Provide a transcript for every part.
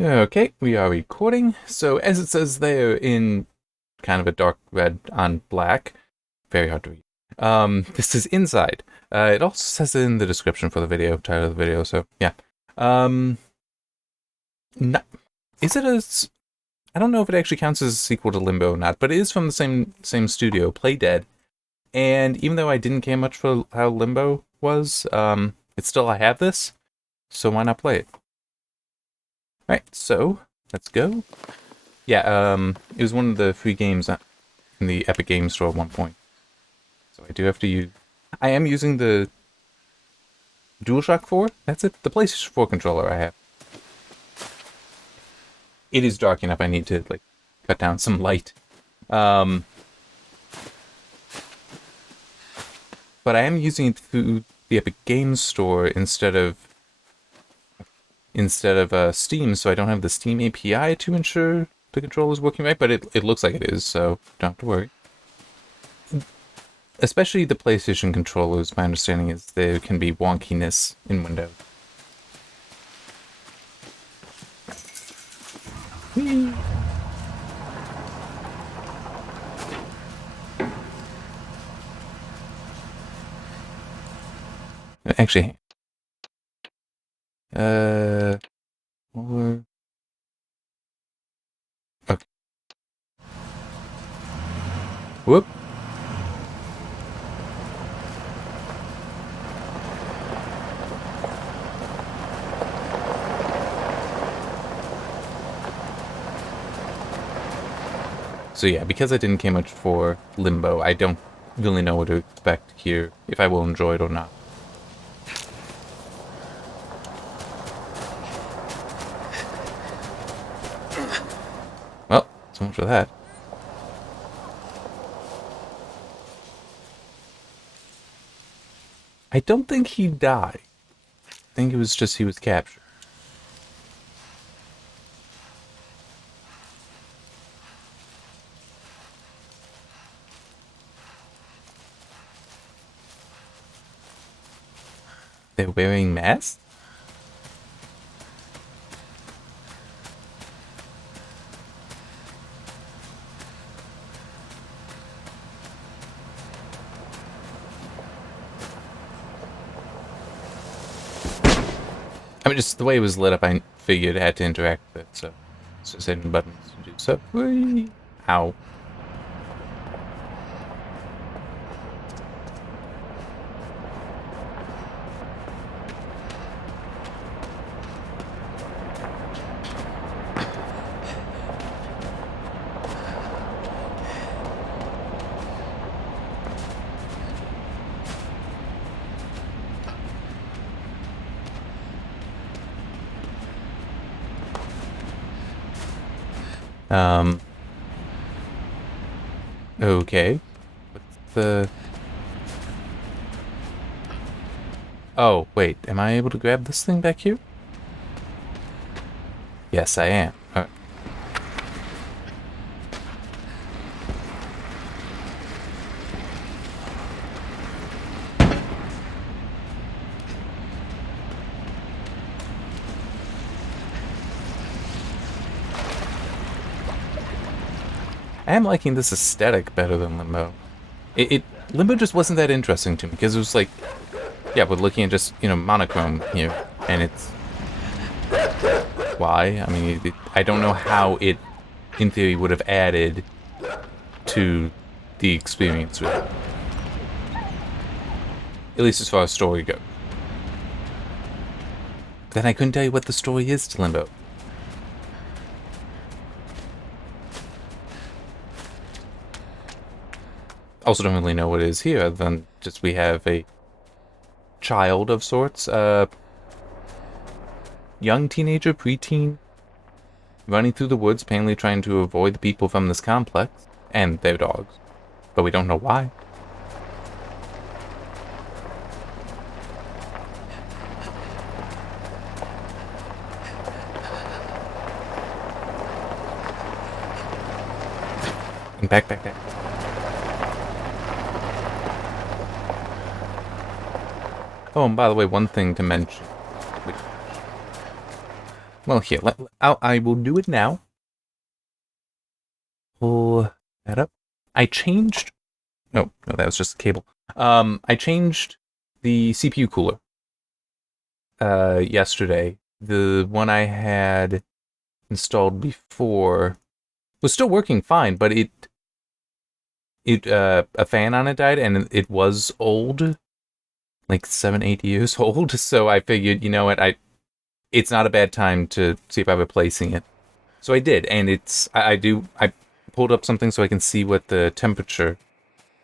Okay, we are recording. So as it says there in kind of a dark red on black, very hard to read. This is Inside. It also says it in the description for the video, title of the video. So yeah. Um, no, is it I don't know if it actually counts as a sequel to Limbo or not, but it is from the same studio, Playdead. And even though I didn't care much for how Limbo was, it's still I have this, so why not play it? Right, so let's go. Yeah, it was one of the free games in the Epic Games Store at one point. So I do have to use... I am using the DualShock 4. That's it. The PlayStation 4 controller I have. It is dark enough. I need to, like, cut down some light. But I am using it through the Epic Games Store instead of Steam, so I don't have the Steam API to ensure the controller is working right, but it looks like it is, so don't have to worry. Especially the PlayStation controllers, my understanding is there can be wonkiness in Windows. Whee! Actually, or... Okay. Whoop. So yeah, because I didn't care much for Limbo, I don't really know what to expect here, if I will enjoy it or not. Well, so much for that. I don't think he died. I think it was just he was captured. They're wearing masks? I mean, just the way it was lit up, I figured I had to interact with it, so it's just hitting buttons to do so. Whee! Ow. Okay. What's the... Oh, wait, am I able to grab this thing back here? Yes, I am. Alright. I am liking this aesthetic better than Limbo. Limbo just wasn't that interesting to me, because it was like, yeah, we're looking at just, monochrome here, and it's... Why? I mean, I don't know how it, in theory, would have added to the experience with it. At least as far as story goes. Then I couldn't tell you what the story is to Limbo. Also don't really know what it is here, other than just we have a child of sorts, young teenager, preteen, running through the woods, apparently trying to avoid the people from this complex, and their dogs. But we don't know why. And back. Oh, and by the way, one thing to mention. Well, here, I will do it now. Pull that up. I changed... No, that was just a cable. I changed the CPU cooler yesterday. The one I had installed before was still working fine, but a fan on it died, and it was old, like 7-8 years old. So I figured, you know what, it's not a bad time to see about replacing it. So I did, and I pulled up something so I can see what the temperature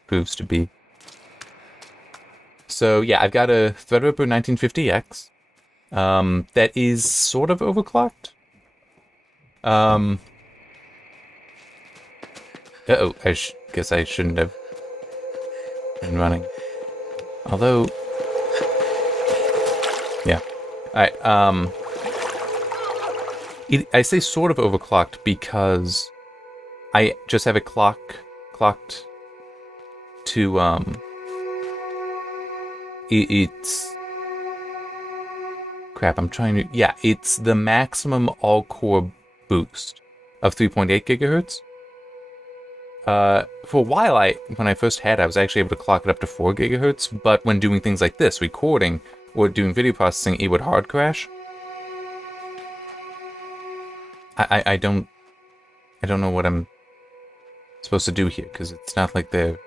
proves to be. So yeah, I've got a Threadripper 1950X that is sort of overclocked. Uh-oh, I guess I shouldn't have been running. Although, yeah. Alright, I say sort of overclocked because I just have it clocked to, it's... Crap, I'm trying to... Yeah, it's the maximum all-core boost of 3.8 gigahertz. For a while, when I first had it, I was actually able to clock it up to 4 gigahertz, but when doing things like this, recording, or doing video processing, it would hard crash. I don't know what I'm supposed to do here, because it's not like they're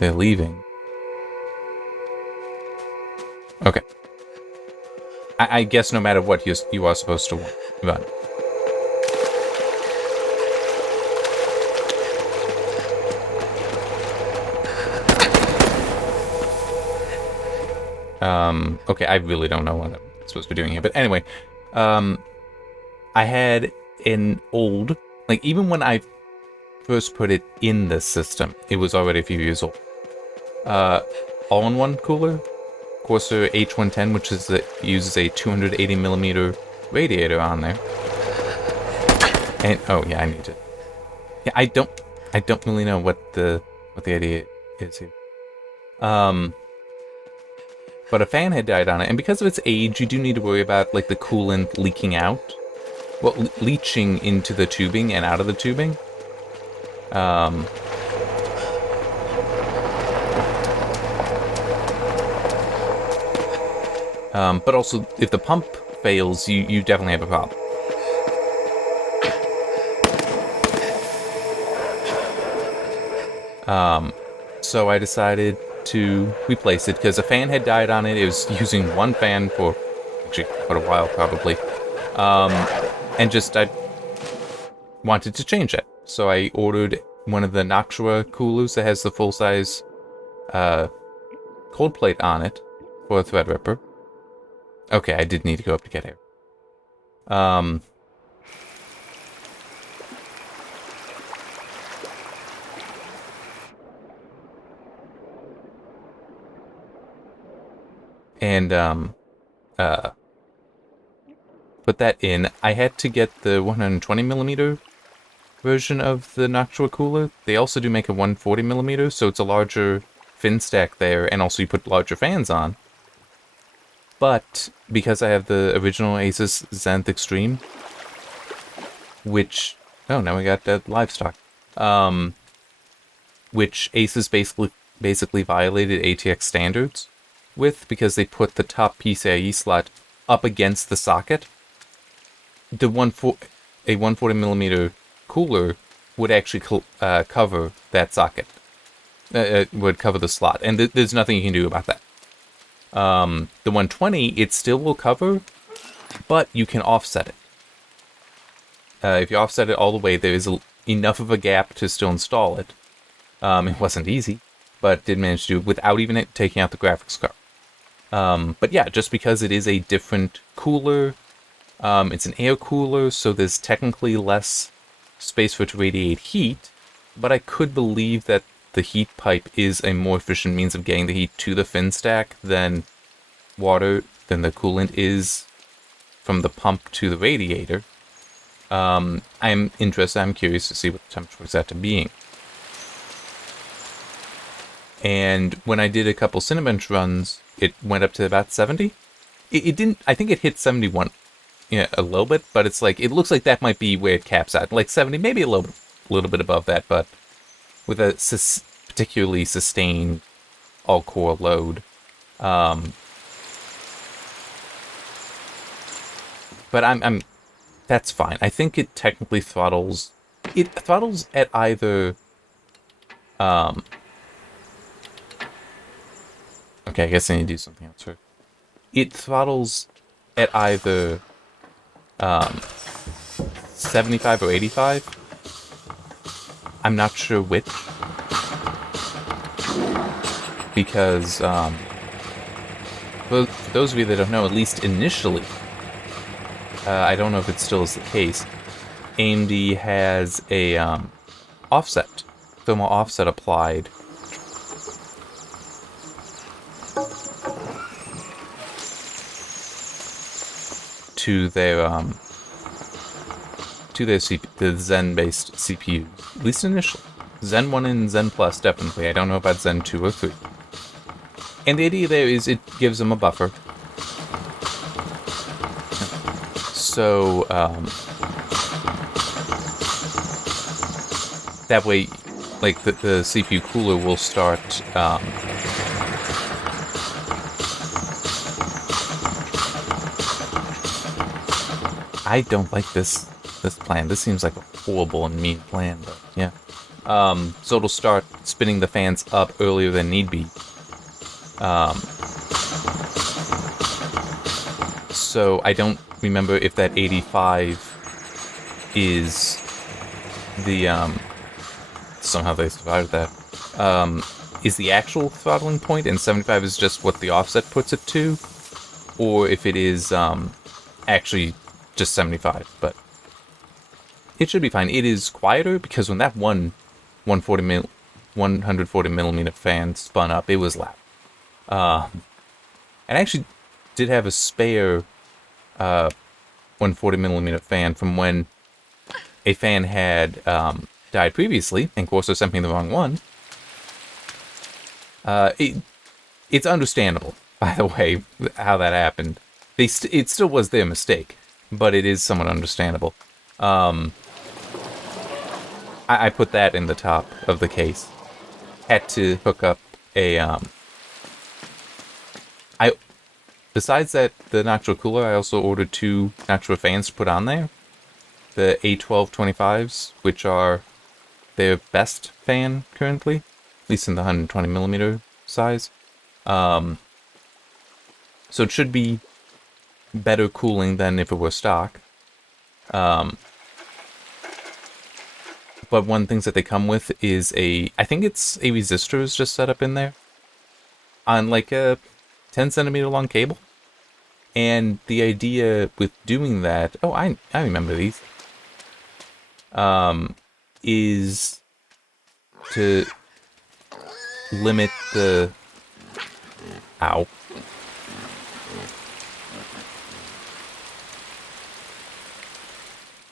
leaving. Okay. I guess no matter what, you are supposed to run. Okay, I really don't know what I'm supposed to be doing here, but anyway, I had an old, like, even when I first put it in this system, it was already a few years old. All-in-one cooler, Corsair H110, which uses a 280mm radiator on there. And oh yeah, I need to. Yeah, I don't really know what the idea is here. But a fan had died on it, and because of its age, you do need to worry about, like, the coolant leaking out. Well, leaching into the tubing and out of the tubing. But also, if the pump fails, you definitely have a problem. So I decided to replace it because a fan had died on it. It was using one fan for actually quite a while, probably. And just I wanted to change it. So I ordered one of the Noctua coolers that has the full-size cold plate on it for a Threadripper. Okay, I did need to go up to get air. And put that in. I had to get the 120mm version of the Noctua cooler. They also do make a 140mm, so it's a larger fin stack there, and also you put larger fans on. But because I have the original Asus Zenith Extreme, which... Oh, now we got that livestock. Which Asus basically violated ATX standards with, because they put the top PCIe slot up against the socket. A 140mm cooler would actually cover that socket. Would cover the slot, and there's nothing you can do about that. The 120, it still will cover, but you can offset it. If you offset it all the way, there is enough of a gap to still install it. It wasn't easy, but did manage to do it without even taking out the graphics card. But yeah, just because it is a different cooler, it's an air cooler, so there's technically less space for it to radiate heat, but I could believe that the heat pipe is a more efficient means of getting the heat to the fin stack than the coolant is from the pump to the radiator. I'm curious to see what the temperature is at to being. And when I did a couple Cinebench runs, it went up to about 70. it didn't. I think it hit 71, yeah, a little bit, but it's like it looks like that might be where it caps at, like 70, maybe a little bit above that, but with a particularly sustained all-core load. But I'm that's fine. I think it technically throttles. It throttles at either. Okay, I guess I need to do something else first. It throttles at either 75 or 85. I'm not sure which. Because, for those of you that don't know, at least initially, I don't know if it still is the case, AMD has a offset, thermal offset applied to the Zen-based CPU, at least initially. Zen 1 and Zen Plus, definitely. I don't know about Zen 2 or 3. And the idea there is it gives them a buffer. So, that way, like, the CPU cooler will start, I don't like this plan. This seems like a horrible and mean plan, but yeah. So it'll start spinning the fans up earlier than need be. So I don't remember if that 85 is the, somehow they survived that, is the actual throttling point, and 75 is just what the offset puts it to, or if it is, actually just 75, but it should be fine. It is quieter, because when that 140 millimeter fan spun up, it was loud. And I actually did have a spare 140 millimeter fan from when a fan had died previously, and Corso sent me the wrong one. It's understandable, by the way, how that happened. It still was their mistake, but it is somewhat understandable. I put that in the top of the case. Had to hook up a besides that, the Noctua cooler, I also ordered 2 Noctua fans to put on there. The A1225s, which are their best fan currently, at least in the 120 millimeter size. So it should be better cooling than if it were stock. But one of the things that they come with is I think it's a resistor is just set up in there on like a 10 centimeter long cable. And the idea with doing that, oh, I remember these, is to limit the,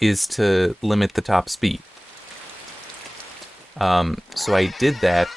is to limit the top speed. So I did that.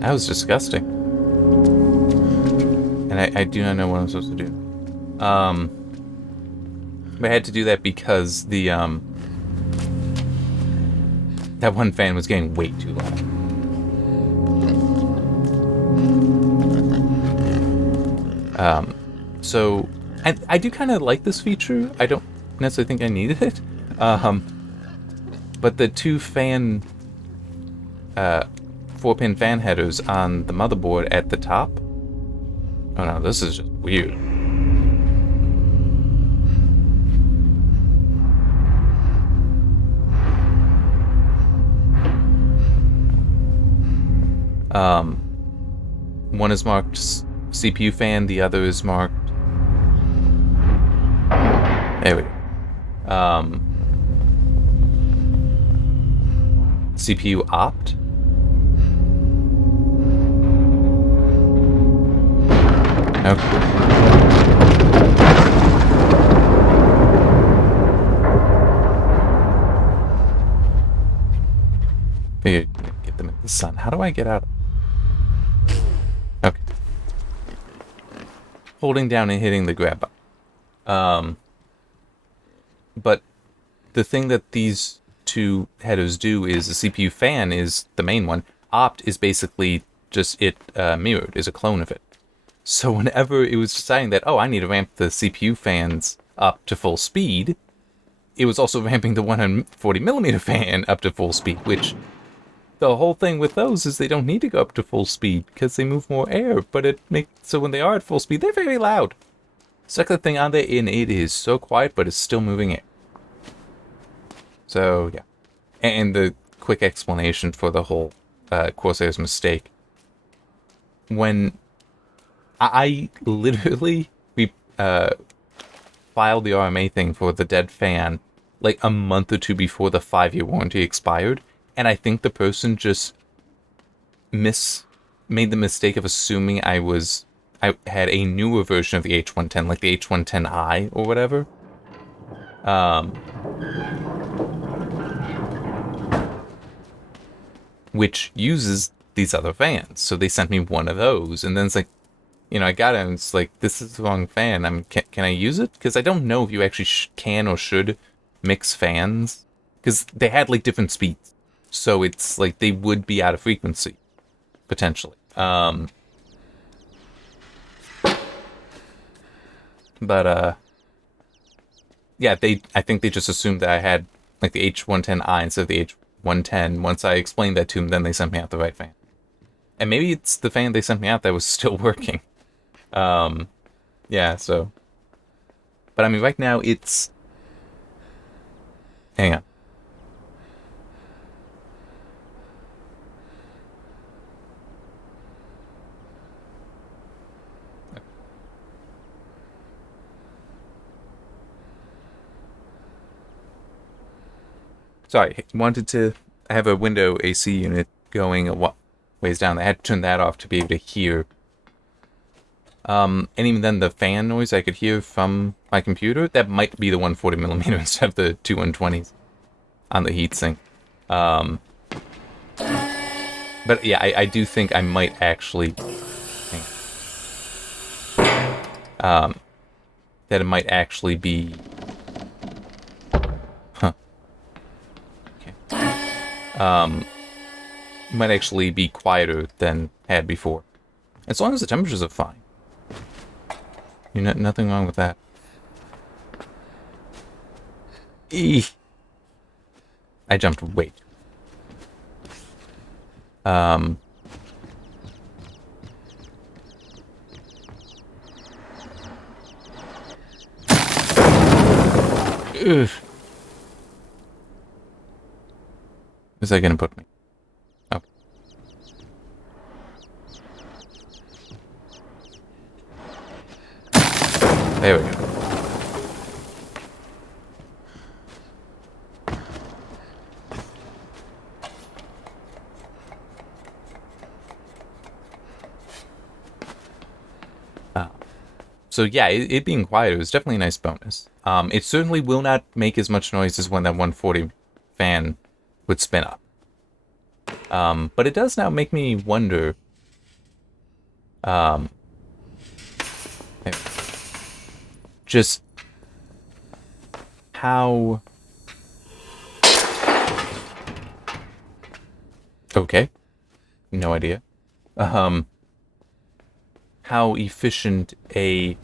That was disgusting. And I do not know what I'm supposed to do. But I had to do that because the, that one fan was getting way too loud. So, I do kind of like this feature. I don't necessarily think I needed it. But the 2 fan, 4-pin fan headers on the motherboard at the top. Oh no, this is just weird. One is marked CPU fan, the other is marked There we go. CPU opt. Okay. Figured get them in the sun. How do I get out? Okay. Holding down and hitting the grab button. But the thing that these two headers do is the CPU fan is the main one. Opt is basically just it mirrored, is a clone of it. So whenever it was deciding that, oh, I need to ramp the CPU fans up to full speed, it was also ramping the 140mm fan up to full speed, which the whole thing with those is they don't need to go up to full speed because they move more air, but it makes so when they are at full speed, they're very loud. Second thing on there, and it is so quiet, but it's still moving air. So, yeah. And the quick explanation for the whole Corsair's mistake. When I literally filed the RMA thing for the dead fan like a month or two before the 5-year warranty expired, and I think the person just made the mistake of assuming I had a newer version of the H110, like the H110i or whatever. Which uses these other fans. So they sent me one of those, and then it's like, I got it, and it's like, this is the wrong fan. Can I use it? Because I don't know if you actually can or should mix fans. Because they had, like, different speeds. So it's like they would be out of frequency, potentially. Yeah, I think they just assumed that I had, like, the H110i instead of the H110. Once I explained that to them, then they sent me out the right fan. And maybe it's the fan they sent me out that was still working. Yeah, so. But I mean, right now it's. Hang on. Sorry, wanted to have a window AC unit going a ways down. I had to turn that off to be able to hear. And even then, the fan noise I could hear from my computer, that might be the 140mm instead of the two 120s on the heatsink. But yeah, I do think I might actually... that it might actually be... Huh. Okay. Might actually be quieter than had before. As long as the temperatures are fine. Nothing wrong with that. Eeh. I jumped way too. Ugh. Where's that gonna put me? Oh. There we go. So yeah, it being quiet was definitely a nice bonus. It certainly will not make as much noise as when that 140 fan would spin up. But it does now make me wonder. Just how. Okay, no idea. How efficient a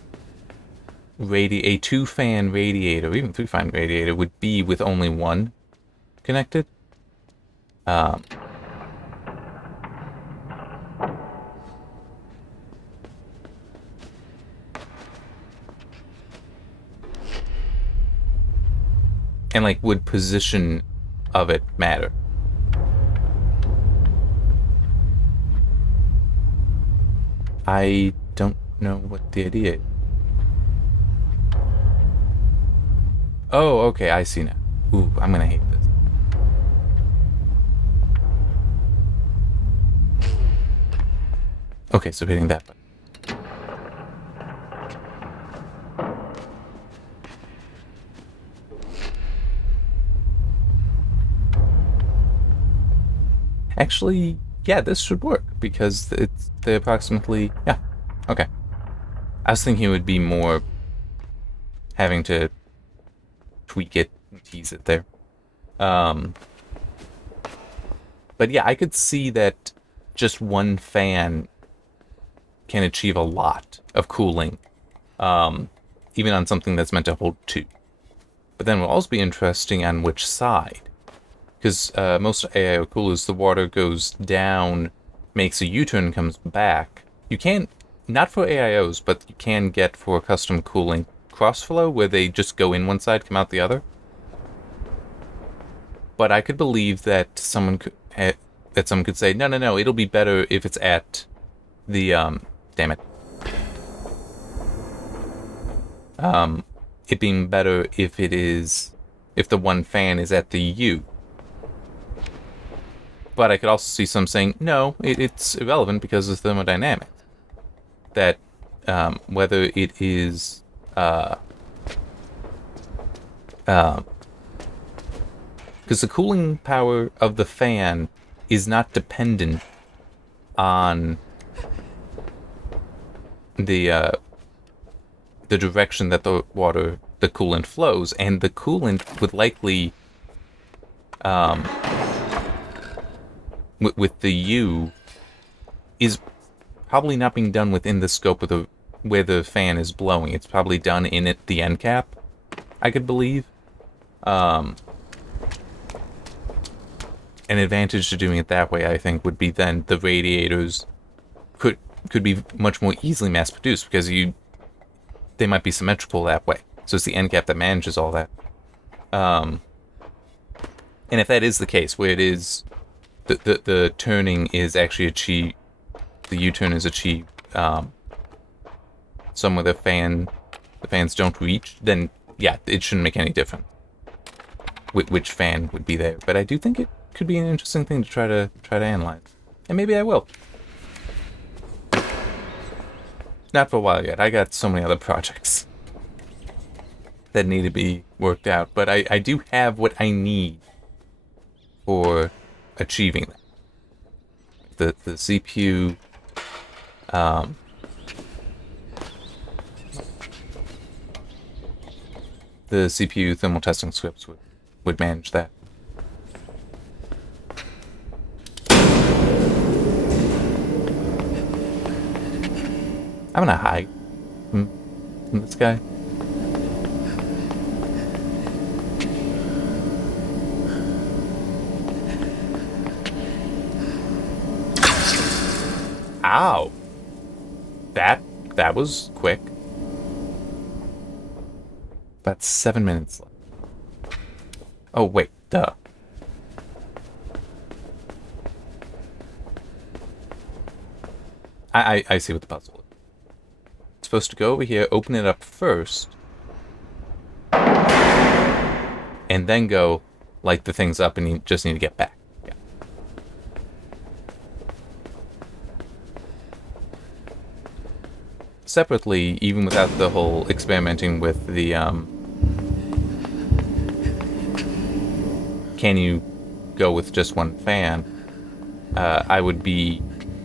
2-fan radiator, or even 3-fan radiator, would be with only one connected. And like, would position of it matter? I don't know what the idea is. Oh, okay, I see now. Ooh, I'm gonna hate this. Okay, so hitting that button. Actually, yeah, this should work because it's the approximately, yeah, okay. I was thinking it would be more having to tweak it and tease it there. But yeah, I could see that just one fan can achieve a lot of cooling, even on something that's meant to hold two. But then it will also be interesting on which side. Because most AIO coolers, the water goes down, makes a U-turn, comes back. You can't, not for AIOs, but you can get for custom cooling crossflow, where they just go in one side, come out the other. But I could believe that someone could say, no, it'll be better if it's at the, damn it. It being better if the one fan is at the U. But I could also see some saying, no, it's irrelevant because of thermodynamics. That whether it is because the cooling power of the fan is not dependent on the direction that the coolant flows, and the coolant would likely with the U is probably not being done within the scope of where the fan is blowing. It's probably done in the end cap, I could believe. An advantage to doing it that way, I think, would be then the radiators could be much more easily mass produced because they might be symmetrical that way. So it's the end cap that manages all that. And if that is the case, where it is the turning is actually achieved, the U-turn is achieved somewhere the fans don't reach, then yeah, it shouldn't make any difference which fan would be there. But I do think it could be an interesting thing to try to analyze, and maybe I will. Not for a while yet. I got so many other projects that need to be worked out, but I do have what I need for achieving that. The CPU, the CPU thermal testing scripts would manage that. I'm gonna hide from this guy. Ow! That was quick. About 7 minutes left. Oh wait, duh. I see what the puzzle is. It's supposed to go over here, open it up first, and then go light the things up, and you just need to get back. Yeah. Separately, even without the whole experimenting with the can you go with just one fan, I would be,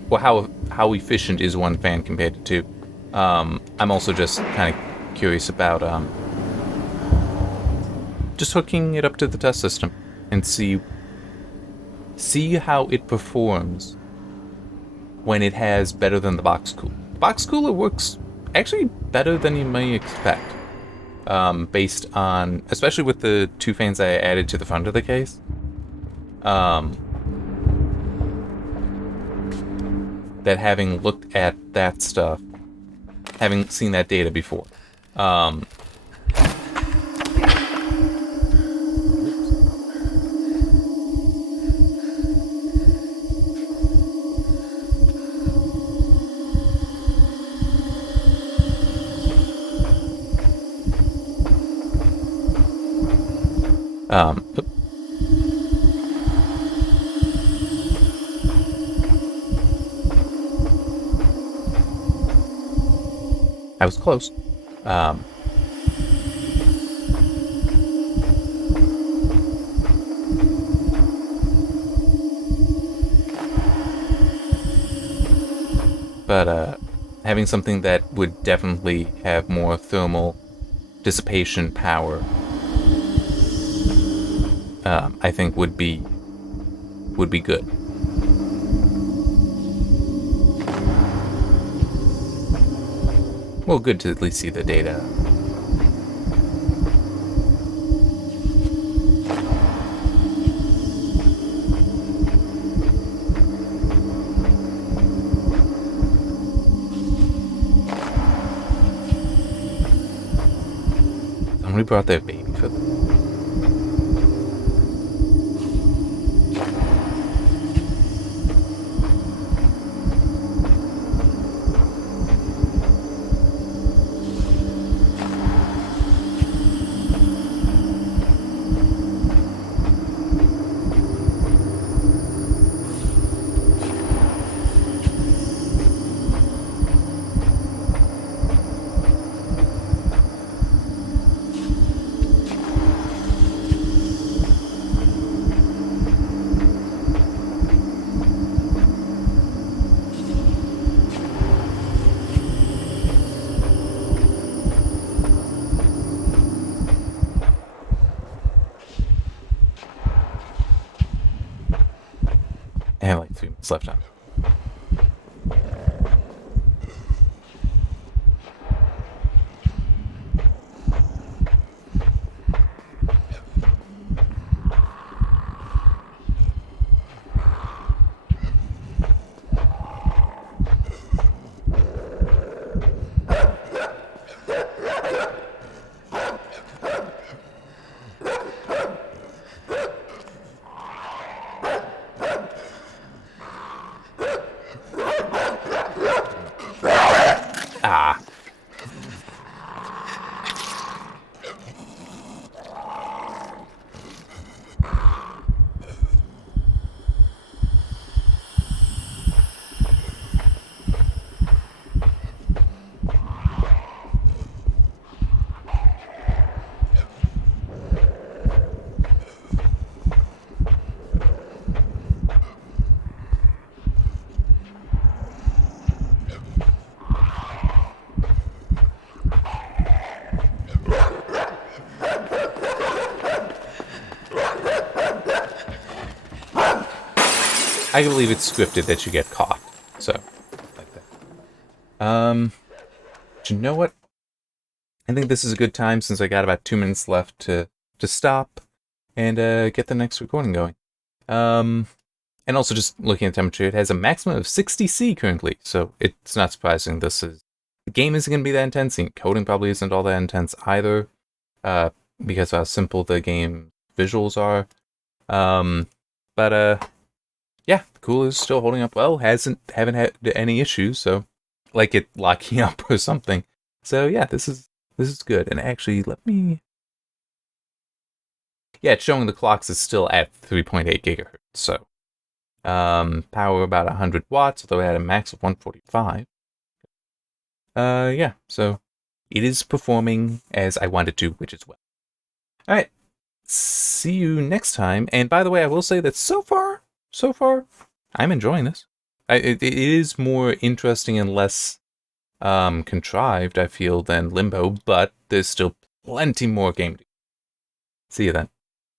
well, how efficient is one fan compared to two? I'm also just kind of curious about just hooking it up to the test system and see how it performs when it has better than the box cooler. The box cooler works actually better than you may expect, based on, especially with the two fans I added to the front of the case. That having looked at that stuff, having seen that data before, Oop. I was close. But having something that would definitely have more thermal dissipation power, I think would be good. Well, good to at least see the data. Somebody brought their baby for them. I have like 3 minutes left on it. Ah. I can believe it's scripted that you get caught. So, like that. But you know what? I think this is a good time since I got about 2 minutes left to stop and get the next recording going. And also just looking at the temperature, it has a maximum of 60 C currently, so it's not surprising. The game isn't going to be that intense. The coding probably isn't all that intense either, because of how simple the game visuals are. But yeah, the cooler is still holding up well. Haven't had any issues, so like it locking up or something. So yeah, this is good. And actually, let me. Yeah, it's showing the clocks is still at 3.8 gigahertz. So power about 100 watts, although it had a max of 145. Yeah, so it is performing as I wanted to, which is well. All right, see you next time. And by the way, I will say that so far, I'm enjoying this. It is more interesting and less contrived, I feel, than Limbo, but there's still plenty more game to do. See you then.